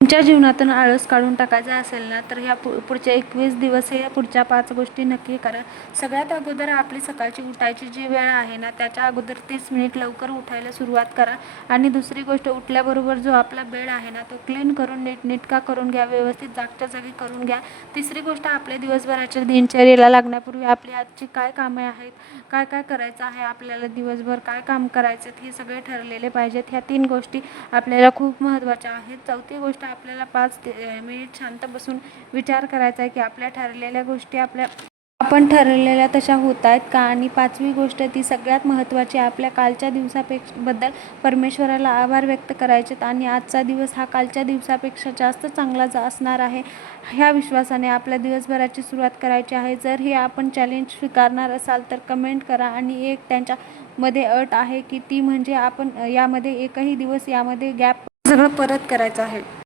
तुमच्या जीवनातून आळस काढून टाकायचा असेल ना, तर ह्या पुढचे 21 दिवस हे या पुढच्या 5 गोष्टी नक्की करा. सगळ्यात अगोदर आपली सकाळची उठायची जी वेळ आहे ना, त्याच्या अगोदर 30 मिनिट लवकर उठायला सुरुवात करा. आणि दुसरी गोष्ट, उठल्याबरोबर जो आपला बेड आहे ना, तो क्लीन करून नीटनेटका करून घ्या, व्यवस्थित जागच्या जागी करून घ्या. तिसरी गोष्ट, आपल्या दिवसभराच्या दिनचर्येला लागण्यापूर्वी आपली आजची काय कामे आहेत, काय काय करायचं आहे, आपल्याला दिवसभर काय काम करायचे हे सगळे ठरलेले पाहिजेत. ह्या 3 गोष्टी आपल्याला खूप महत्त्वाच्या आहेत. चौथी गोष्ट, आपल्याला 5 मिनिट शांत बसून विचार करायचा आहे की आपल्या ठरलेल्या गोष्टी आपण ठरवलेल्या तशा होत आहेत का. आणि 5वी गोष्ट, ती सगळ्यात महत्त्वाची, आपल्या कालच्या दिवसाबद्दल परमेश्वराला आभार व्यक्त करायचे आणि आजचा दिवस हा कालच्या दिवसापेक्षा जास्त चांगला असणार आहे ह्या विश्वासाने आपल्या दिवसभराची सुरुवात करायची आहे. जर हे आपण चॅलेंज स्वीकारणार असाल तर कमेंट करा. आणि एक त्यांच्यामध्ये अट आहे की ती म्हणजे आपण यामध्ये एकही दिवस यामध्ये गॅप सगळं परत करायचं आहे.